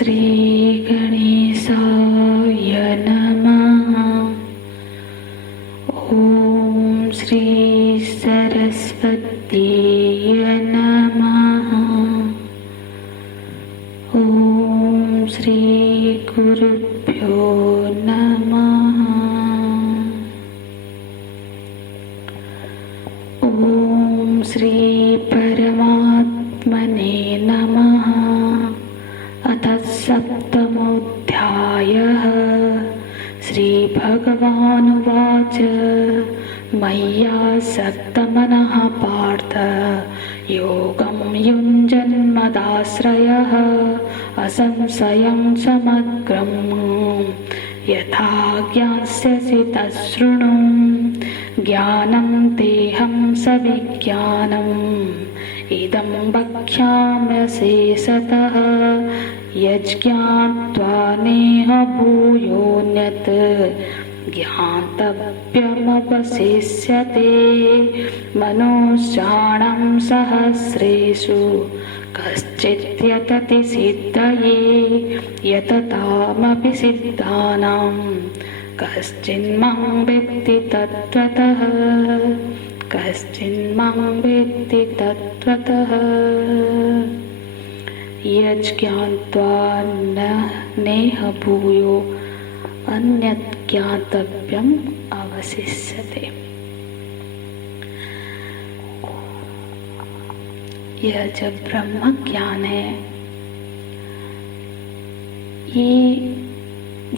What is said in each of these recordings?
श्री गणेशाय नमः। ओम श्री सरस्वतीय नमः। ओम श्री गुरुभ्यो नमः। ओम श्री परमात्मने नमः। अथ सप्तमोऽध्यायः। श्रीभगवानुवाच मय्यासक्तमनः पार्थ योगं युञ्जन्मदाश्रयः असंशयं समग्रं यथा ज्ञास्यसि तच्छृणु। ज्ञानं तेहं सविज्ञानम् इदं वक्ष्याम्यशेषतः यज्ज्ञात्वा नेह भूयोऽन्यत् ज्ञातव्यमवशिष्यते। मनुष्याणां सहस्रेषु कश्चित् यतति सिद्धये यततामपि सिद्धानां कश्चिन्मां वेत्ति तत्त्वतः। कश्चिन्मां वेत्ति तत्त्वतः। यज्ज्ञात्वा नेह भूयो अन्यत् ज्ञातव्यम् अवशिष्यते। यह जब ब्रह्म ज्ञान है, ये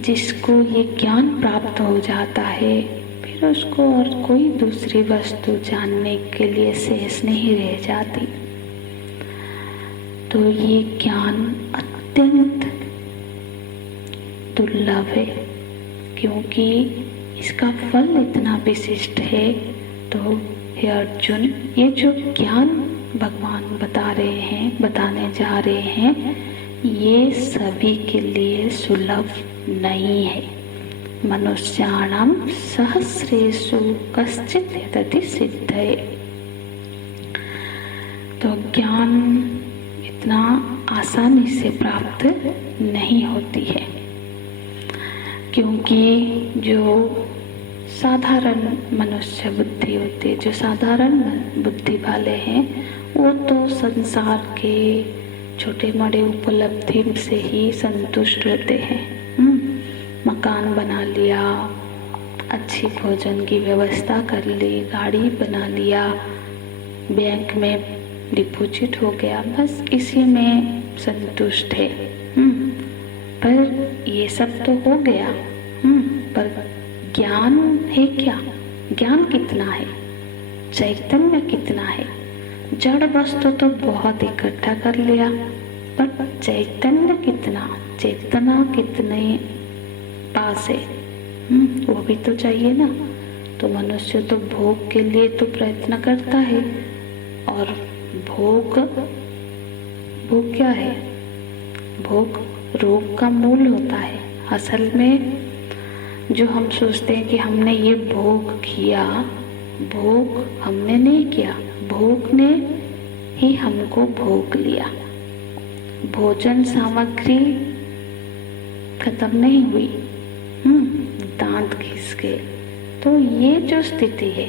जिसको ये ज्ञान प्राप्त हो जाता है, फिर उसको और कोई दूसरी वस्तु जानने के लिए शेष नहीं रह जाती। तो ये ज्ञान अत्यंत दुर्लभ है, क्योंकि इसका फल इतना विशिष्ट है। तो हे अर्जुन, ये जो ज्ञान भगवान बताने जा रहे हैं, ये सभी के लिए सुलभ नहीं है। मनुष्याणां सहस्रेषु कश्चित् यतति सिद्धये। तो ज्ञान इतना आसानी से प्राप्त नहीं होती है, क्योंकि जो साधारण मनुष्य बुद्धि होती है, जो साधारण बुद्धि वाले हैं, वो तो संसार के छोटे बड़े उपलब्धि से ही संतुष्ट रहते हैं। मकान बना लिया, अच्छी भोजन की व्यवस्था कर ली, गाड़ी बना लिया, बैंक में डिपॉजिट हो गया, बस इसी में संतुष्ट है। पर ये सब तो हो गया, पर ज्ञान है क्या? ज्ञान कितना है? चैतन्य कितना है? जड़ वस्तु तो बहुत इकट्ठा कर लिया, पर चैतन्य कितना? चेतना कितने पास है? वो भी तो चाहिए ना। तो मनुष्य तो भोग के लिए तो प्रयत्न करता है, और भोग क्या है? भोग रोग का मूल होता है। असल में जो हम सोचते हैं कि हमने ये भोग किया, भोग हमने नहीं किया, भोग ने ही हमको भोग लिया। भोजन सामग्री खत्म नहीं हुई, दांत घिस के। तो ये जो स्थिति है,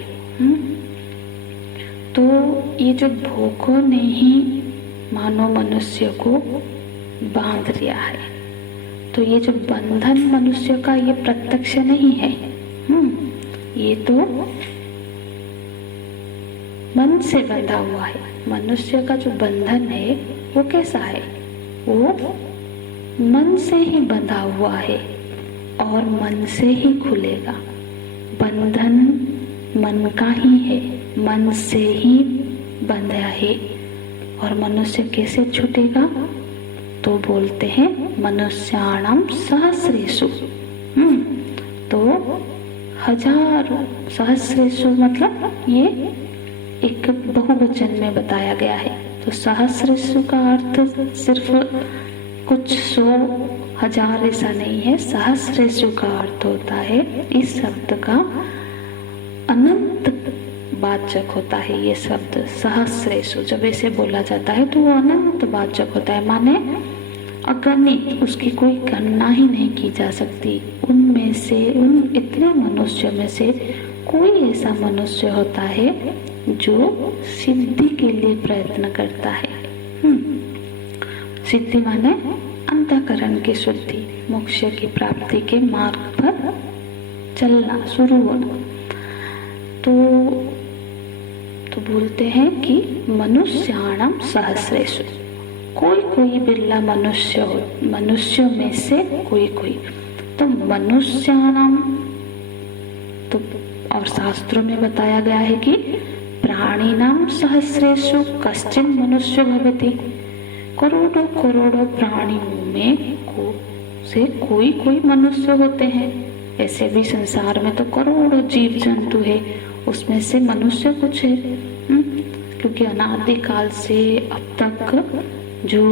तो ये जो भोगों ने ही मानव मनुष्य को बांध लिया है। तो ये जो बंधन मनुष्य का, ये प्रत्यक्ष नहीं है, ये तो मन से बंधा हुआ है। मनुष्य का जो बंधन है वो कैसा है? वो मन से ही बंधा हुआ है और मन से ही खुलेगा। बंधन मन का ही है, मन से ही बंधा है। और मनुष्य कैसे छूटेगा? तो बोलते हैं मनुष्याणां सहस्रेषु। तो हजारों, सहस्रेषु मतलब ये एक बहुवचन में बताया गया है। तो सहस्रेषु का अर्थ सिर्फ कुछ 100 हजार ऐसा नहीं है। सहस्रेषु का अर्थ होता है, इस शब्द का अनंत वाचक होता है। ये शब्द सहस्रेषु जब ऐसे बोला जाता है तो वो अनंत वाचक होता है, माने अगणित, उसकी कोई गणना ही नहीं की जा सकती। उनमें से, उन इतने मनुष्य में से कोई ऐसा मनुष्य होता है जो सिद्धि के लिए प्रयत्न करता है। सिद्धि माने अंतःकरण की शुद्धि, मोक्ष की प्राप्ति के मार्ग पर चलना, शुरू होना। तो बोलते हैं कि मनुष्याणाम सहस्रेषु, कोई कोई बिरला मनुष्य हो, मनुष्यों में से कोई कोई। तो मनुष्याणाम, तो और शास्त्रों में बताया गया है कि प्राणिनाम सहस्रेषु कश्चिन मनुष्य भवति, करोड़ों करोड़ों प्राणियों में से कोई कोई मनुष्य होते हैं। ऐसे भी संसार में तो करोड़ों जीव जंतु है, उसमें से मनुष्य कुछ है। क्योंकि अनादिकाल से अब तक जो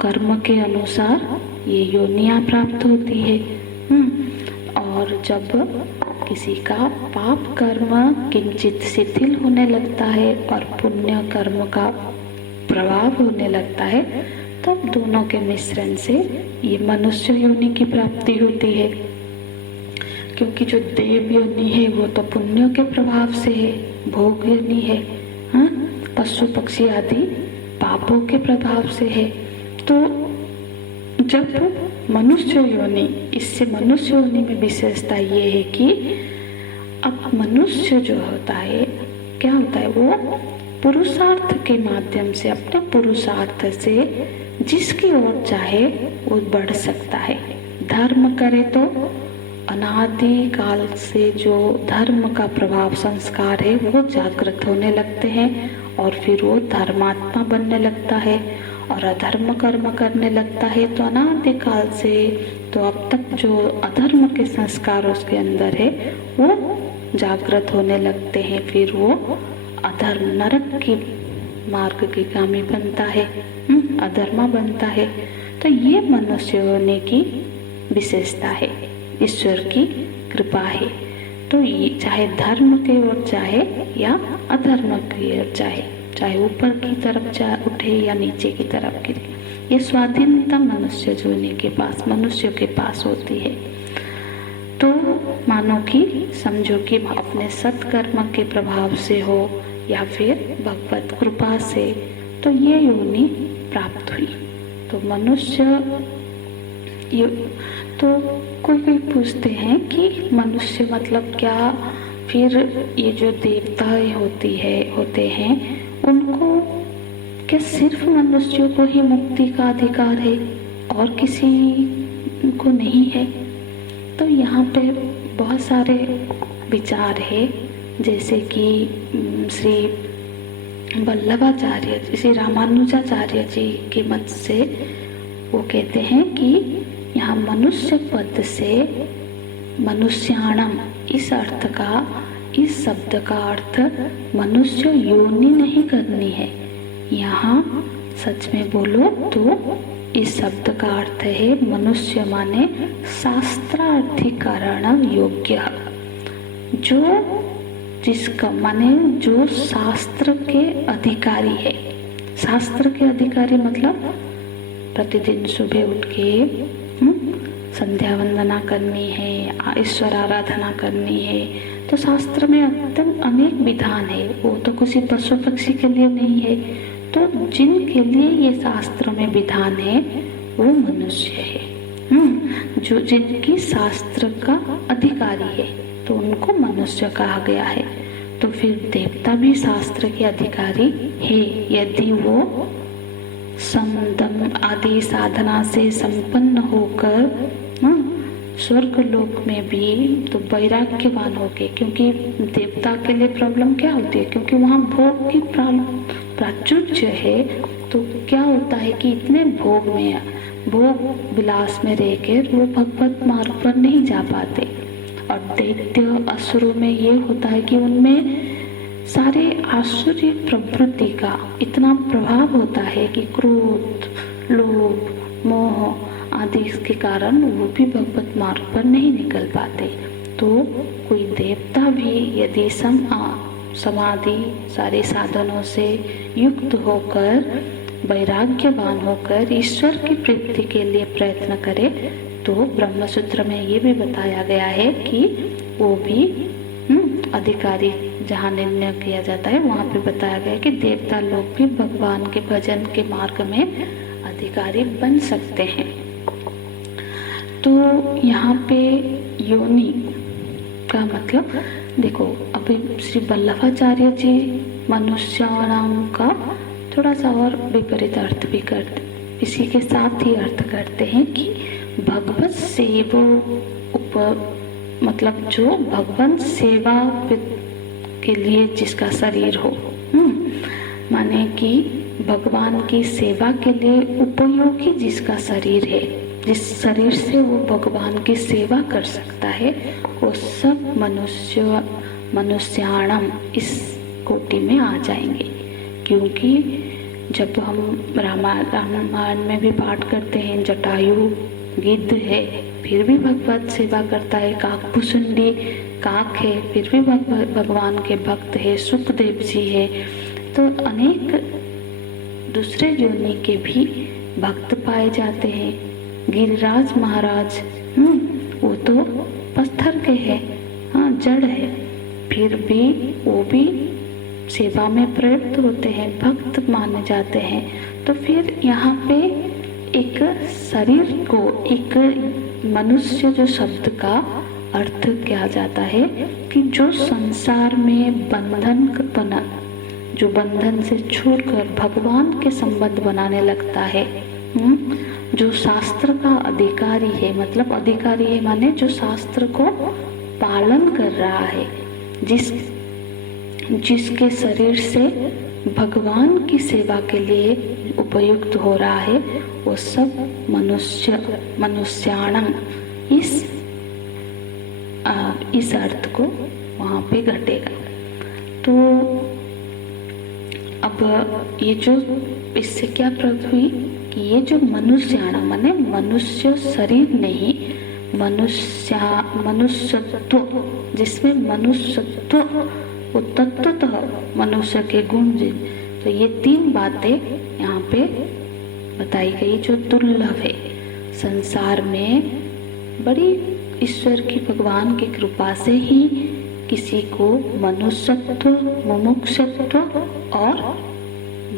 कर्म के अनुसार ये योनियां प्राप्त होती है। और जब किसी का पाप कर्म किंचित शिथिल होने लगता है और पुण्य कर्म का प्रभाव होने लगता है, तब दोनों के मिश्रण से ये मनुष्य योनि की प्राप्ति होती है। क्योंकि जो देव योनि है वो तो पुण्य के प्रभाव से है, भोग योनि है, पशु पक्षी आदि पापों के प्रभाव से है। तो जब मनुष्य योनि, इससे मनुष्य योनि में विशेषता ये है कि अब मनुष्य जो होता है, क्या होता है, वो पुरुषार्थ के माध्यम से, अपने पुरुषार्थ से जिसकी ओर चाहे वो बढ़ सकता है। धर्म करे तो अनादि काल से जो धर्म का प्रभाव, संस्कार है, वो जागृत होने लगते हैं और फिर वो धर्मात्मा बनने लगता है। और अधर्म कर्म करने लगता है तो अनादि काल से तो अब तक जो अधर्म के संस्कार उसके अंदर है वो जागृत होने लगते हैं। फिर वो अधर्म, नरक की मार्ग की गामी बनता है, अधर्मा बनता है। तो ये मनुष्य होने की विशेषता है, ईश्वर की कृपा है। तो ये चाहे धर्म की ओर चाहे या अधर्म की ओर चाहे ऊपर की तरफ उठे या नीचे की तरफ गिरे, ये स्वाधीनता मनुष्य होने के पास, मनुष्य के पास होती है। तो मानो कि समझो कि अपने सत्कर्म के प्रभाव से हो या फिर भगवत कृपा से, तो ये योनि प्राप्त हुई। तो मनुष्य तो कोई पूछते हैं कि मनुष्य मतलब क्या, फिर ये जो देवताएं होते हैं उनको क्या सिर्फ मनुष्यों को ही मुक्ति का अधिकार है और किसी को नहीं है? तो यहाँ पे बहुत सारे विचार है, जैसे कि श्री वल्लभाचार्य, श्री रामानुजाचार्य जी के मत से वो कहते हैं कि यहाँ मनुष्य पद से मनुष्याणम, इस शब्द का अर्थ मनुष्य योनि नहीं करनी है। यहाँ सच में बोलो तो इस शब्द का अर्थ है मनुष्य माने शास्त्राधिकरण योग्य, जो जिसका माने जो शास्त्र के अधिकारी है। शास्त्र के अधिकारी मतलब प्रतिदिन सुबह उठ के संध्या वंदना करनी है, ईश्वर आराधना करनी है। तो शास्त्र में अत्यंत अनेक विधान है, वो तो किसी पशु पक्षी के लिए नहीं है। तो जिनके लिए ये शास्त्र में विधान है वो मनुष्य है, जो जिनकी शास्त्र का अधिकारी है, तो उनको मनुष्य कहा गया है। तो फिर देवता भी शास्त्र के अधिकारी है, यदि वो समदम आदि साधना से संपन्न होकर स्वर्ग लोक में भी तो वैराग्यवान हो गए। क्योंकि देवता के लिए प्रॉब्लम क्या होती है, क्योंकि वहाँ भोग की प्राचुर्य है। तो क्या होता है कि इतने भोग विलास में रहकर वो भगवत मार्ग पर नहीं जा पाते। और दैत्य असुरों में ये होता है कि उनमें सारे आसुरी प्रवृत्ति का इतना प्रभाव होता है कि क्रोध, लोभ, मोह आदि के कारण वो भी भगवत मार्ग पर नहीं निकल पाते। तो कोई देवता भी यदि समाधि सारे साधनों से युक्त होकर वैराग्यवान होकर ईश्वर की प्रीति के लिए प्रयत्न करे, तो ब्रह्मसूत्र में ये भी बताया गया है कि वो भी अधिकारी, जहाँ निर्णय किया जाता है वहाँ पे बताया गया है कि देवता लोग भी भगवान के भजन के मार्ग में अधिकारी बन सकते हैं। तो यहाँ पे योनि का मतलब देखो, अभी श्री वल्लभाचार्य जी मनुष्याणाम का थोड़ा सा और विपरीत अर्थ भी करते, इसी के साथ ही अर्थ करते हैं कि भगवत सेवो मतलब जो भगवान सेवा के लिए जिसका शरीर हो, माने कि भगवान की सेवा के लिए उपयोगी जिसका शरीर है, जिस शरीर से वो भगवान की सेवा कर सकता है, वो सब मनुष्याणम इस कोटि में आ जाएंगे। क्योंकि जब हम रामायण में भी पाठ करते हैं, जटायु गिद्ध है फिर भी भगवत सेवा करता है, काकभुसुंडी काक है फिर भी भगवान के भक्त है, सुखदेव जी है, तो अनेक दूसरे योनि के भी भक्त पाए जाते हैं। गिरिराज महाराज वो तो पत्थर के हैं, हाँ जड़ है, फिर भी वो भी सेवा में प्रयुक्त होते हैं, भक्त माने जाते हैं। तो फिर यहाँ पे एक शरीर को, एक मनुष्य जो शब्द का अर्थ किया जाता है कि जो संसार में बंधन बना, जो बंधन से छूटकर भगवान के संबंध बनाने लगता है, जो शास्त्र का अधिकारी है, मतलब अधिकारी है माने जो शास्त्र को पालन कर रहा है, जिसके शरीर से भगवान की सेवा के लिए उपयुक्त हो रहा है, वो सब मनुष्याणम इस अर्थ को वहाँ पे घटेगा। तो अब ये जो इससे क्या प्रकट हुई कि ये जो मनुष्याणम माने मनुष्य शरीर नहीं, मनुष्यत्व, जिसमें मनुष्यत्व वो तत्वतः मनुष्य के गुण, तो ये तीन बातें यहाँ पे बताई गई जो दुर्लभ है। संसार में बड़ी ईश्वर की, भगवान की कृपा से ही किसी को मनुष्यत्व, मुमुक्षत्व और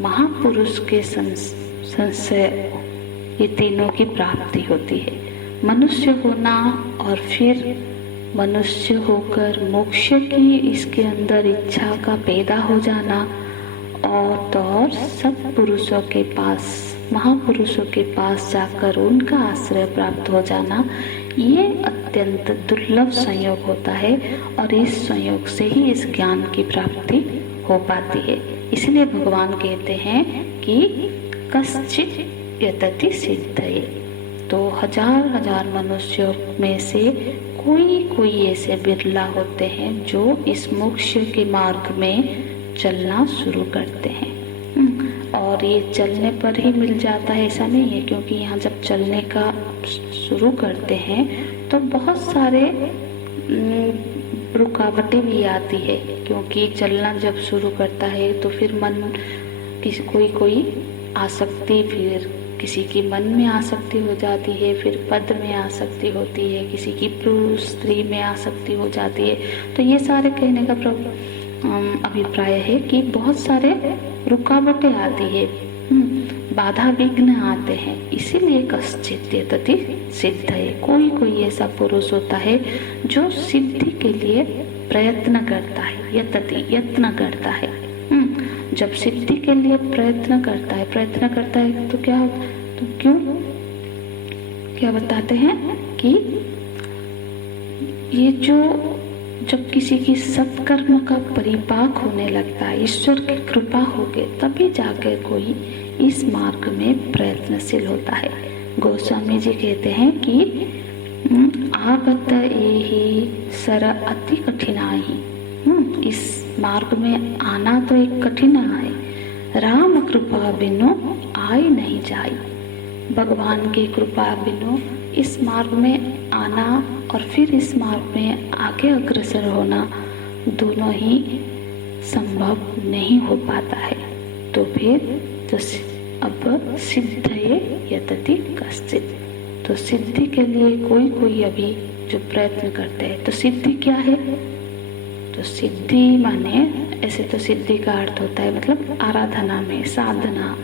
महापुरुष के संशय, ये तीनों की प्राप्ति होती है। मनुष्य होना और फिर मनुष्य होकर मोक्ष की इसके अंदर इच्छा का पैदा हो जाना, और तो और सब पुरुषों के पास, महापुरुषों के पास जाकर उनका आश्रय प्राप्त हो जाना, ये अत्यंत दुर्लभ संयोग होता है, और इस संयोग से ही इस ज्ञान की प्राप्ति हो पाती है। इसलिए भगवान कहते हैं कि कश्चित यतति सिद्धये, तो हजार मनुष्यों में से कोई ऐसे बिरला होते हैं जो इस मोक्ष के मार्ग में चलना शुरू करते हैं। और ये चलने पर ही मिल जाता है ऐसा नहीं है, क्योंकि यहाँ जब चलने का शुरू करते हैं तो बहुत सारे रुकावटें भी आती है, क्योंकि चलना जब शुरू करता है तो फिर मन कोई आसक्ति, फिर किसी की मन में आसक्ति हो जाती है, फिर पद में आसक्ति होती है, किसी की पुरुष स्त्री में आसक्ति हो जाती है। तो ये सारे कहने का अभिप्राय है कि बहुत सारे रुकावटें आती है, बाधा विघ्न आते हैं, इसीलिए कश्चित यतति सिद्धये, कोई ऐसा पुरुष होता है जो सिद्धि के लिए प्रयत्न करता है, यत्न करता है। जब सिद्धि के लिए प्रयत्न करता है तो क्या, तो क्यों क्या बताते हैं कि ये जब किसी की सत्कर्म का परिपाक होने लगता है, ईश्वर की कृपा हो गई, तभी जाकर कोई इस मार्ग में प्रयत्नशील होता है। गोस्वामी जी कहते हैं कि आगत एहि सर अति कठिनाई, इस मार्ग में आना तो एक कठिन है, राम कृपा बिनु आए नहीं जाई, भगवान की कृपा बिनु इस मार्ग में आना और फिर इस मार्ग में आगे अग्रसर होना दोनों ही संभव नहीं हो पाता है। तो फिर अब सिद्धये यतति कश्चित्। तो सिद्धि के लिए कोई अभी जो प्रयत्न करते हैं, तो सिद्धि क्या है? तो सिद्धि माने ऐसे तो सिद्धि का अर्थ होता है मतलब आराधना में, साधना।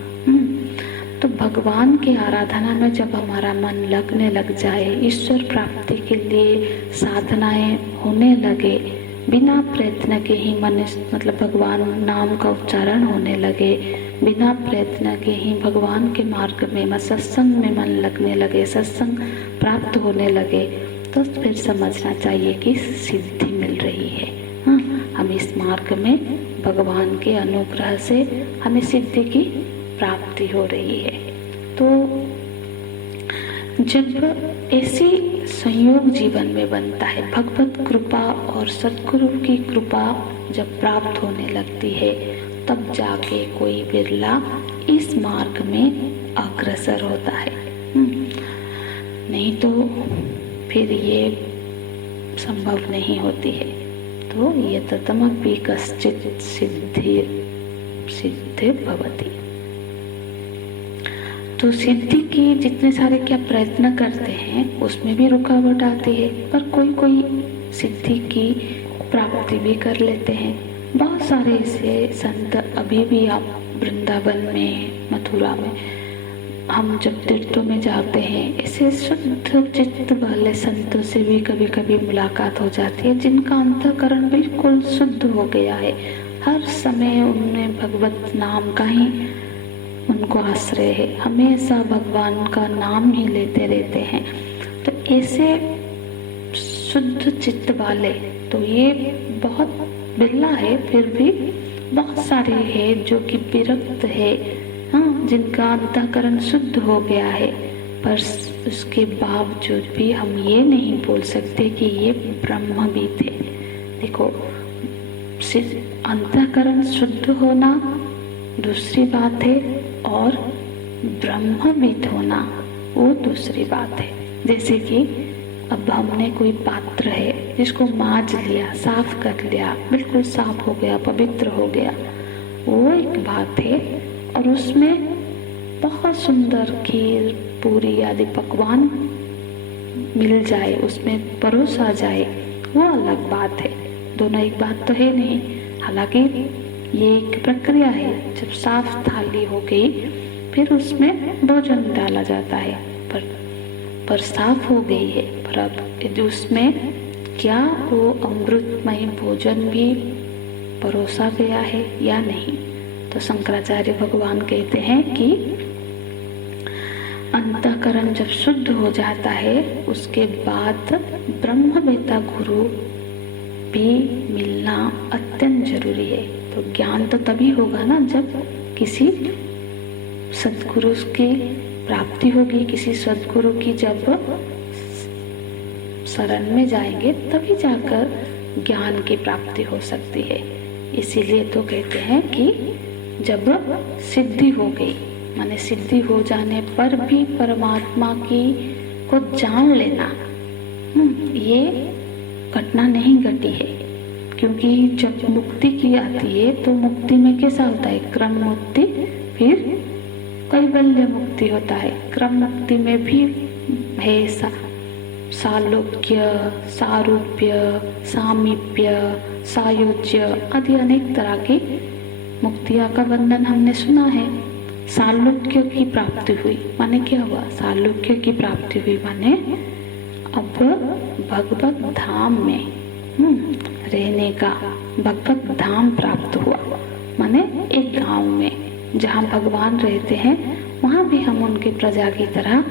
तो भगवान की आराधना में जब हमारा मन लगने लग जाए, ईश्वर प्राप्ति के लिए साधनाएं होने लगे, बिना प्रयत्न के ही मन मतलब भगवान नाम का उच्चारण होने लगे, बिना प्रयत्न के ही भगवान के मार्ग में सत्संग में मन लगने लगे, सत्संग प्राप्त होने लगे, तो फिर समझना चाहिए कि सिद्धि मिल रही है। हाँ, हम इस मार्ग में भगवान के अनुग्रह से हमें सिद्धि की प्राप्ति हो रही है। तो जब ऐसी संयोग जीवन में बनता है, भगवत कृपा और सद्गुरु की कृपा जब प्राप्त होने लगती है, तब जाके कोई बिरला इस मार्ग में अग्रसर होता है। नहीं तो फिर ये संभव नहीं होती है। तो यततमपि कश्चित् सिद्धि भवति। तो सिद्धि की जितने सारे क्या प्रयत्न करते हैं उसमें भी रुकावट आती है, पर कोई सिद्धि की प्राप्ति भी कर लेते हैं। बहुत सारे ऐसे संत अभी भी आप वृंदावन में, मथुरा में, हम जब तीर्थों में जाते हैं, ऐसे शुद्ध चित्त वाले संतों से भी कभी कभी मुलाकात हो जाती है, जिनका अंतःकरण बिल्कुल शुद्ध हो गया है। हर समय उनमें भगवत नाम का ही उनको आश्रय है, हमेशा भगवान का नाम ही लेते रहते हैं। तो ऐसे शुद्ध चित्त वाले तो ये बहुत बिरला है, फिर भी बहुत सारे हैं जो कि विरक्त है, हाँ, जिनका अंतःकरण शुद्ध हो गया है, पर उसके बावजूद भी हम ये नहीं बोल सकते कि ये ब्रह्मविद है। देखो, अंतःकरण शुद्ध होना दूसरी बात है और ब्रह्मविद होना वो दूसरी बात है। जैसे कि अब हमने कोई पात्र है जिसको मांज लिया, साफ कर लिया, बिल्कुल साफ हो गया, पवित्र हो गया, वो एक बात है, और उसमें बहुत सुंदर खीर, पूरी आदि पकवान मिल जाए, उसमें परोसा जाए, वो अलग बात है। दोनों एक बात तो है नहीं। हालांकि ये एक प्रक्रिया है, जब साफ थाली हो गई फिर उसमें भोजन डाला जाता है, पर साफ हो गई है, पर अब उसमें क्या वो अमृतमय भोजन भी परोसा गया है या नहीं। तो शंकराचार्य भगवान कहते हैं कि अंतःकरण जब शुद्ध हो जाता है, उसके बाद ब्रह्मवेत्ता गुरु भी मिलना अत्यंत जरूरी है। तो ज्ञान तो तभी होगा ना जब किसी सद्गुरु की प्राप्ति होगी, किसी सद्गुरु की जब शरण में जाएंगे तभी जाकर ज्ञान की प्राप्ति हो सकती है। इसीलिए तो कहते हैं कि जब सिद्धि हो गई, माने सिद्धि हो जाने पर भी परमात्मा की को जान लेना, ये घटना नहीं घटी है। क्योंकि जब मुक्ति की आती है तो मुक्ति में कैसा होता है, क्रम मुक्ति, फिर कैवल्य मुक्ति होता है। क्रम मुक्ति में भी है सालोक्य, सारूप्य, सामीप्य, सायुज्य आदि अनेक तरह की मुक्तियां का वर्णन हमने सुना है। सालोक्य की प्राप्ति हुई माने क्या हुआ, सालोक्य की प्राप्ति हुई माने अब भगवत धाम में रहने का, भगवत धाम प्राप्त हुआ। माने एक गांव में जहाँ भगवान रहते हैं वहाँ भी हम उनकी प्रजा की तरह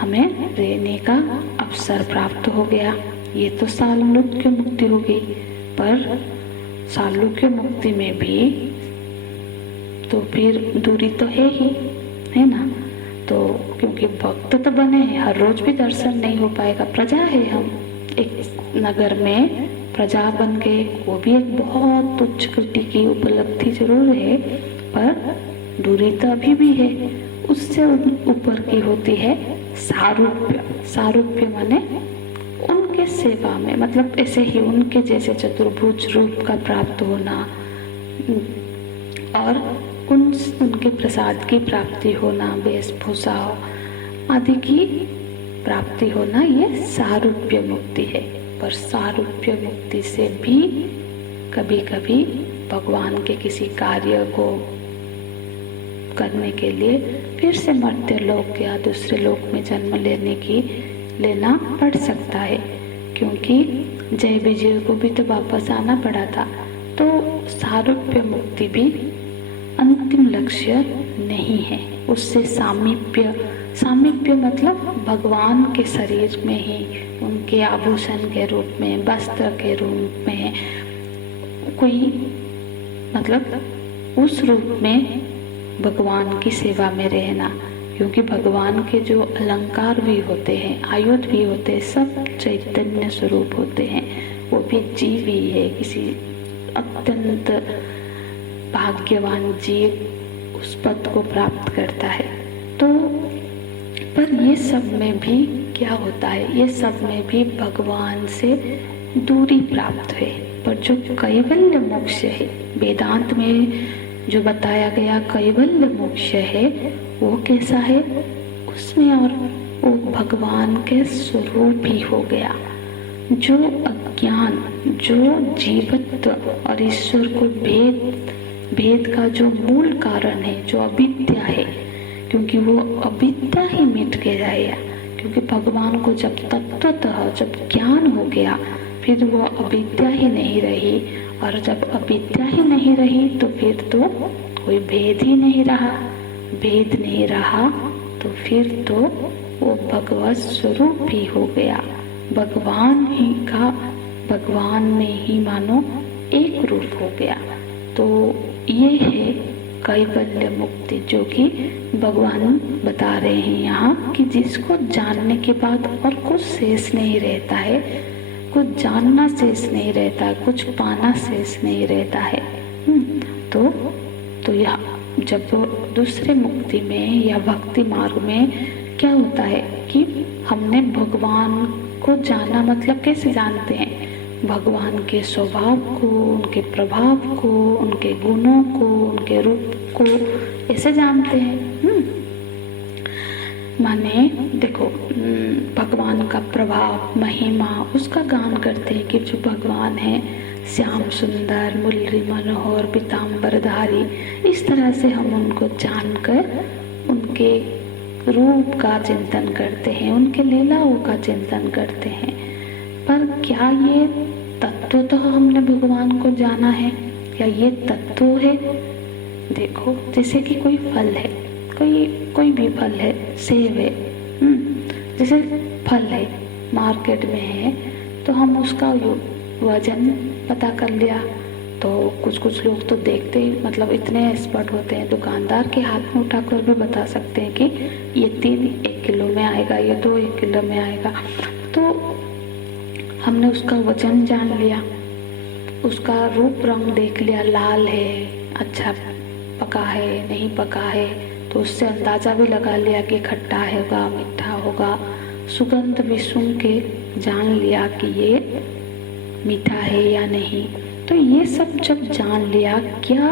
हमें रहने का अवसर प्राप्त हो गया। ये तो सालोक्य मुक्ति हो गई, पर सालोक्य मुक्ति में भी तो फिर दूरी तो है ही, है ना। तो क्योंकि भक्त तो बने हैं, हर रोज भी दर्शन नहीं हो पाएगा। प्रजा है, हम एक नगर में प्रजा बन गए, वो भी एक बहुत उच्च कोटि की उपलब्धि जरूर है, पर दूरी तो अभी भी है। उससे ऊपर की होती है सारूप्य। सारूप्य माने उनके सेवा में, मतलब ऐसे ही उनके जैसे चतुर्भुज रूप का प्राप्त होना, और उनके प्रसाद की प्राप्ति होना, वेशभूषा आदि की प्राप्ति होना, ये सारूप्य मुक्ति है। पर सारूप्य मुक्ति से भी कभी कभी भगवान के किसी कार्य को करने के लिए फिर से मर्त्य लोक या दूसरे लोक में जन्म लेना पड़ सकता है, क्योंकि जय विजय को भी तो वापस आना पड़ा था। तो सारूप्य मुक्ति भी अंतिम लक्ष्य नहीं है। उससे सामीप्य मतलब भगवान के शरीर में ही, उनके आभूषण के रूप में, वस्त्र के रूप में, कोई मतलब उस रूप में भगवान की सेवा में रहना। क्योंकि भगवान के जो अलंकार भी होते हैं, आयुध भी होते हैं, सब चैतन्य स्वरूप होते हैं। वो भी जीव ही है, किसी अत्यंत भाग्यवान जीव उस पद को प्राप्त करता है। तो पर ये सब में भी क्या होता है, ये सब में भी भगवान से दूरी प्राप्त है। पर जो कैवल्य मोक्ष है, वेदांत में जो बताया गया कैवल्य मोक्ष है, वो कैसा है, उसमें और वो भगवान के स्वरूप ही हो गया। जो अज्ञान, जो जीवत्व और ईश्वर को भेद का जो मूल कारण है, जो अविद्या है, क्योंकि वो अविद्या ही मिट के जाएगा। क्योंकि भगवान को जब तत्वतः जब ज्ञान हो गया, फिर वो अविद्या ही नहीं रही, और जब अविद्या ही नहीं रही तो फिर तो कोई भेद ही नहीं रहा। भेद नहीं रहा तो फिर तो वो भगवत स्वरूप ही हो गया। भगवान में ही मानो एक रूप हो गया। तो ये है कैवल्य मुक्ति, जो कि भगवान बता रहे हैं यहाँ, कि जिसको जानने के बाद और कुछ शेष नहीं रहता है, कुछ जानना शेष नहीं रहता है, कुछ पाना शेष नहीं रहता है। तो यह जब दूसरे मुक्ति में या भक्ति मार्ग में क्या होता है कि हमने भगवान को जाना, मतलब कैसे जानते हैं, भगवान के स्वभाव को, उनके प्रभाव को, उनके गुणों को, उनके रूप को ऐसे जानते हैं। माने देखो, भगवान का प्रभाव, महिमा, उसका गान करते हैं कि जो भगवान है श्याम सुंदर, मुरली मनोहर, पीताम्बरधारी, इस तरह से हम उनको जानकर उनके रूप का चिंतन करते हैं, उनके लीलाओं का चिंतन करते हैं। पर क्या ये तत्व तो हमने भगवान को जाना है? क्या ये तत्व है? देखो, जैसे कि कोई फल है, कोई भी फल है, सेब है, जैसे फल है, मार्केट में है, तो हम उसका वजन पता कर लिया। तो कुछ लोग तो देखते ही, मतलब इतने एक्सपर्ट होते हैं, दुकानदार के हाथ में उठाकर भी बता सकते हैं कि ये 3 1 किलो में आएगा, ये 2 1 किलो में आएगा। तो हमने उसका वजन जान लिया, उसका रूप रंग देख लिया, लाल है, अच्छा पका है, नहीं पका है, तो उससे अंदाज़ा भी लगा लिया कि खट्टा होगा, मीठा होगा। सुगंध भी सूंघ के जान लिया कि ये मीठा है या नहीं। तो ये सब जब जान लिया, क्या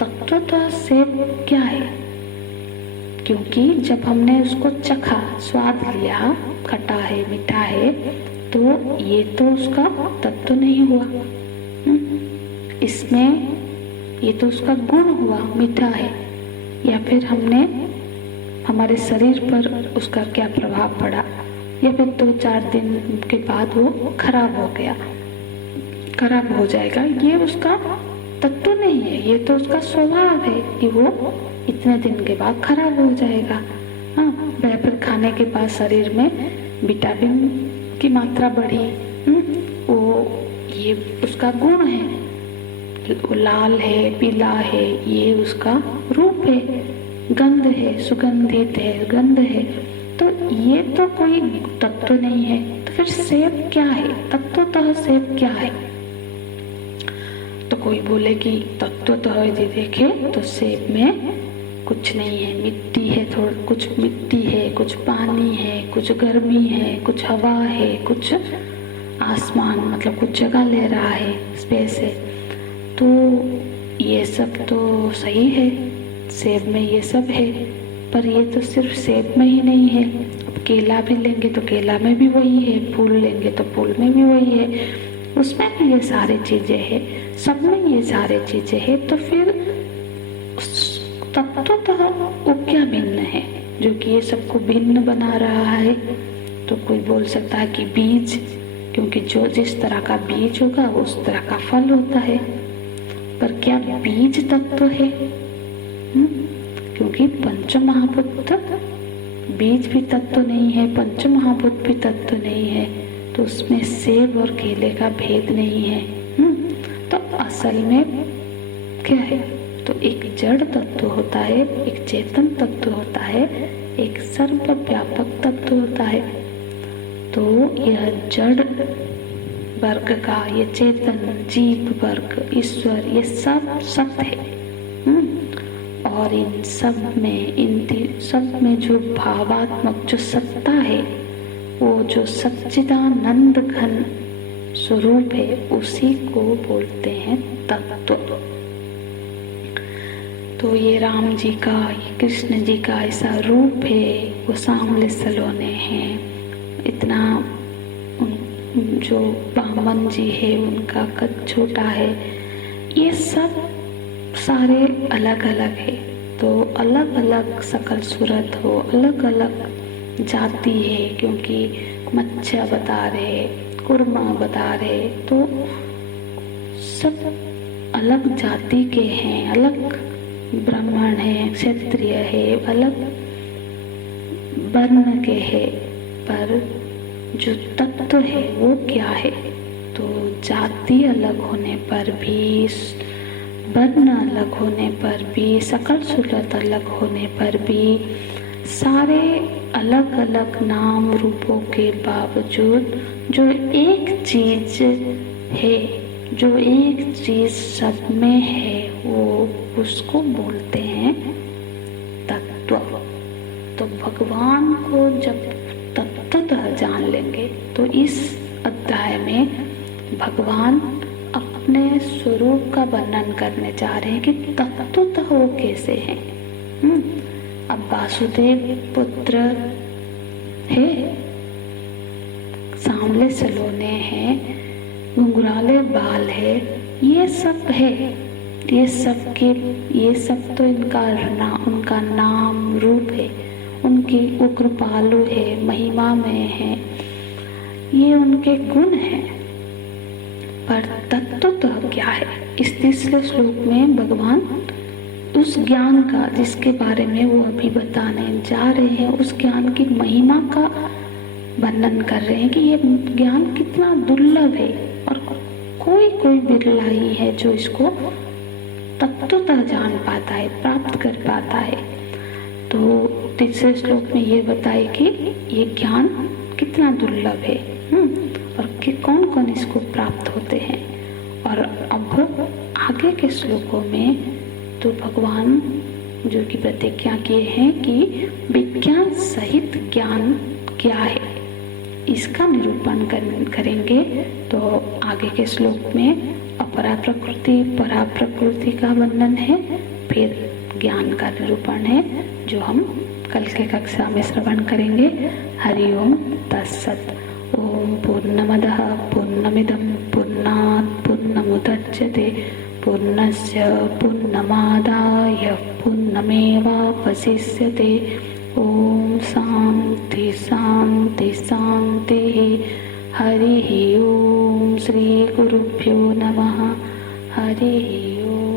तत्वतः सेब क्या है? क्योंकि जब हमने उसको चखा, स्वाद लिया, खट्टा है, मीठा है, तो ये तो उसका तत्व नहीं हुआ। इसमें ये तो उसका गुण हुआ, मीठा है। या फिर हमने हमारे शरीर पर उसका क्या प्रभाव पड़ा, या फिर 2-4 दिन के बाद वो खराब हो गया, खराब हो जाएगा। ये उसका तत्व नहीं है, ये तो उसका स्वभाव है कि वो इतने दिन के बाद खराब हो जाएगा। हाँ, फिर खाने के बाद शरीर में विटामिन की मात्रा बढ़ी, वो ये उसका गुण है, लाल है, पीला है, ये उसका रूप है, गंध है, सुगंधित है, गंध है। तो ये तो कोई तत्व नहीं है। तो फिर सेब क्या है? तत्वतः सेब क्या है? तो कोई बोले कि तत्वतः यदि देखे तो सेब में कुछ नहीं है, मिट्टी है, थोड़ा कुछ मिट्टी है, कुछ पानी है, कुछ गर्मी है, कुछ हवा है, कुछ आसमान, मतलब कुछ जगह ले रहा है, स्पेस है। तो ये सब तो सही है, सेब में ये सब है, पर ये तो सिर्फ सेब में ही नहीं है। अब केला भी लेंगे तो केला में भी वही है, फूल लेंगे तो फूल में भी वही है, उसमें भी ये सारी चीजें हैं, सब में ये सारी चीजें हैं। तो फिर तत्वतः वो क्या भिन्न है जो कि ये सबको भिन्न बना रहा है? तो कोई बोल सकता है कि बीज, क्योंकि जो जिस तरह का बीज होगा उस तरह का फल होता है। पर क्या बीज तत्व है? क्योंकि पंच महाभूत, बीज भी तत्व नहीं है, पंच महाभूत भी तत्व नहीं है, तो उसमें सेब और केले का भेद नहीं है। तो असल में क्या है? तो एक जड़ तत्व होता है, एक चेतन तत्व होता है, एक सर्वव्यापक तत्व होता है। तो यह जड़ वर्ग का, ये चेतन जीव वर्ग, ईश्वर, ये सब सत्य है। और इन सब में जो भावात्मक जो सत्ता है, वो जो सच्चिदानंद घन स्वरूप है, उसी को बोलते हैं तत्व। तो ये राम जी का, ये कृष्ण जी का ऐसा रूप है, वो सांवले सलोने हैं, इतना जो बामन जी है उनका कद छोटा है, ये सब सारे अलग अलग है। तो अलग अलग सकल सूरत हो, अलग अलग जाति है, क्योंकि मच्छा बता रहे, कुरमा बता रहे, तो सब अलग जाति के हैं, अलग ब्राह्मण है, क्षत्रिय है, अलग वर्ण के है, पर जो तत्व है वो क्या है? तो जाति अलग होने पर भी, वर्ण अलग होने पर भी, सकल सूरत अलग होने पर भी, सारे अलग अलग नाम रूपों के बावजूद जो एक चीज है, जो एक चीज सब में है, वो उसको बोलते हैं तत्व। तो भगवान को जब तत्वतः जान लेंगे, तो इस अध्याय में भगवान अपने स्वरूप का वर्णन करने जा रहे हैं कि तत्वतः वो कैसे हैं। अब वासुदेव पुत्र है, सांवले सलोने हैं, घुंघराले बाल है, ये सब है, ये सब तो उनका नाम रूप है, उनकी वो कृपालु है, महिमा में है, ये उनके गुण हैं। पर तत्व तो क्या है? इस तीसरे श्लोक में भगवान उस ज्ञान का, जिसके बारे में वो अभी बताने जा रहे हैं, उस ज्ञान की महिमा का वर्णन कर रहे हैं कि ये ज्ञान कितना दुर्लभ है, और कोई बिरला ही है जो इसको तत्वतः जान पाता है, प्राप्त कर पाता है। तो तीसरे श्लोक में ये बताए कि ये ज्ञान कितना दुर्लभ है, और कि कौन कौन इसको प्राप्त होते हैं। और अब आगे के श्लोकों में तो भगवान जो कि प्रतिज्ञा किए हैं कि विज्ञान सहित ज्ञान क्या है, इसका निरूपण करेंगे। तो आगे के श्लोक में अपरा प्रकृति, परा प्रकृति का वर्णन है, फिर ज्ञान का निरूपण है, जो हम कल के कक्षा में श्रवण करेंगे। हरि ओम तत्सत्। ओम पूर्णमदः पूर्णमिदं पूर्णात् पूर्णमुदच्यते पूर्णस्य पूर्णमादाय पूर्णमेवावशिष्यते। ओम शांति शांति शांति। हरि ओम। श्री गुरुभ्यो नमः। हरि ओम।